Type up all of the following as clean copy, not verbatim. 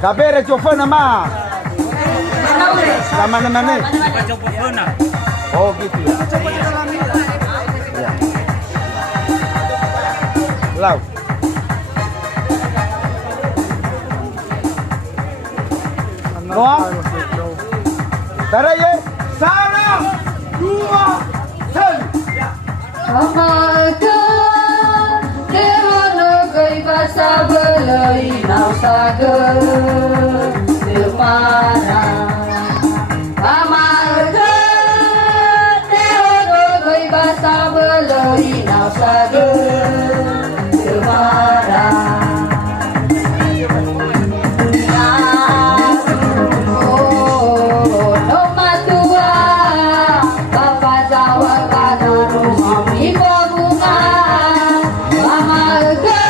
Kabere chofana ma. Sama mana nih? Oh gitu ya. Ya. Lau. Noah. Tara ye. Sana. Dua. Sen. Basa belai nau sager semarang amarga teodo goi basa belai nau sager semarang no matua bapa jawa kadaro mami bunga amarga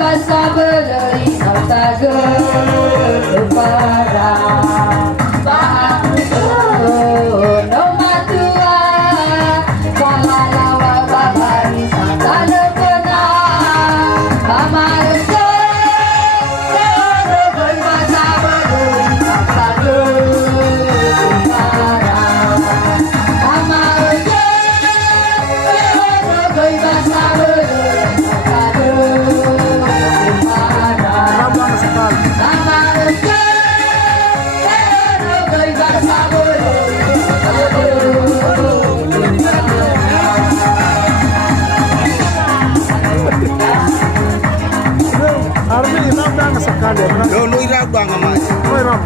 basa belai nau sager parang no matua kalalawa babari sakala pena amarga teodo goi basa belai nau sager parang amarga teodo goi basa belai nau sager Army nabang sekali. Lo lu irag bang amat. Ram.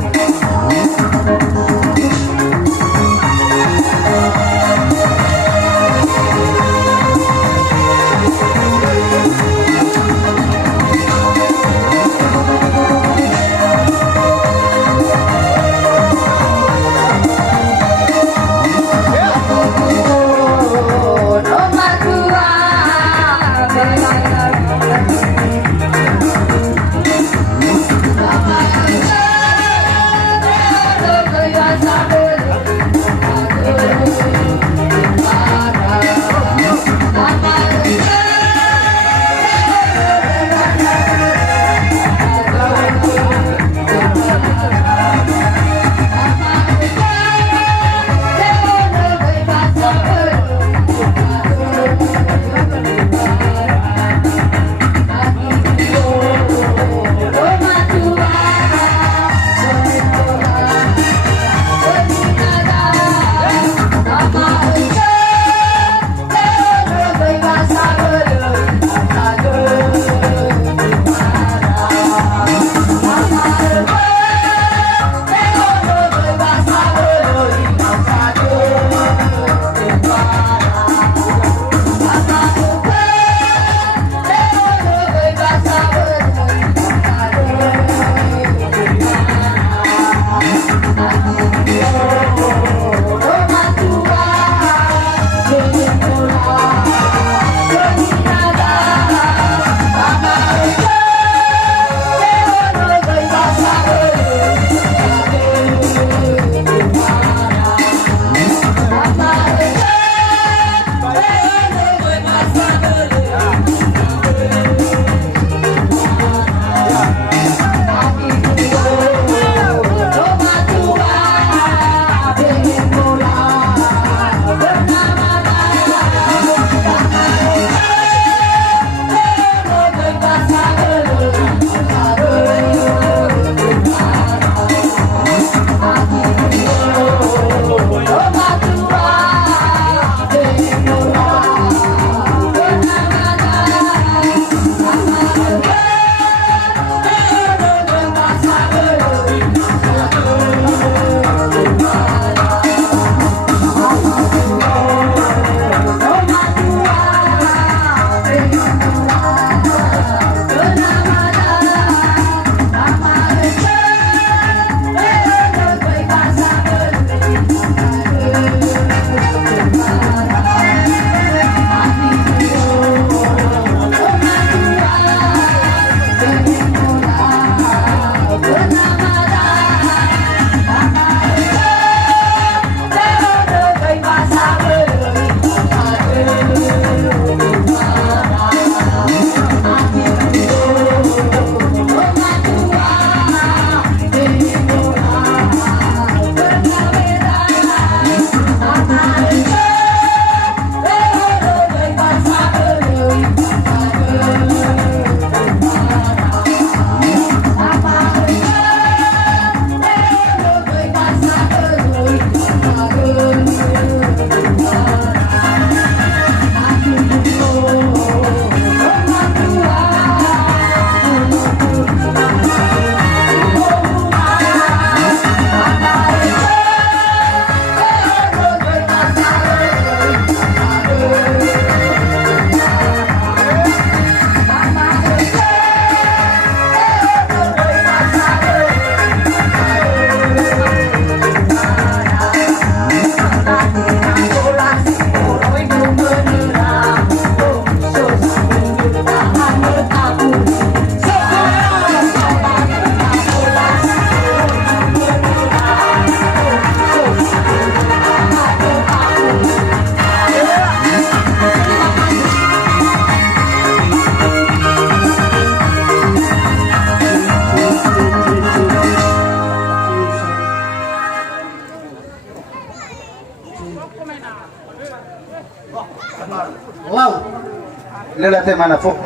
Lelate mana po?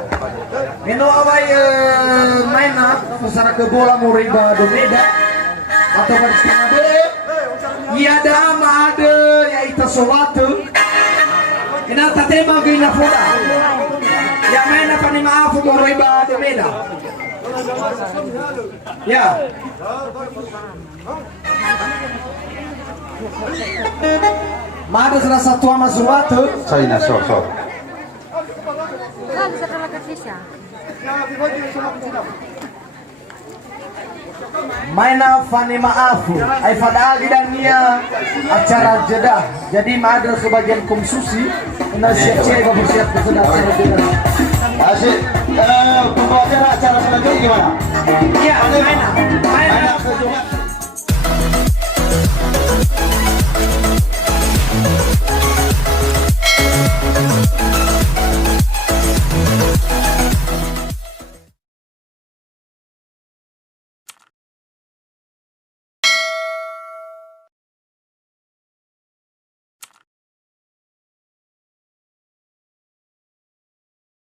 Mino away main na pasara ke bola muriba domeda atau bersama deh. Ia dama ada ya ita sowatu. Ina tatema gina foda. Ya main apa ni maaf muriba domeda. Ya. Mada salah satu ama sowatu. China, so. Bisa kalau ke sisa. Maina fani maafu ay fadagi dan nia acara jedah. Jadi ada sebagian kumsusi ina siap-siap bersiap ke acara jedah. Asik. Pembawa acara selanjutnya gimana? Iya, maina.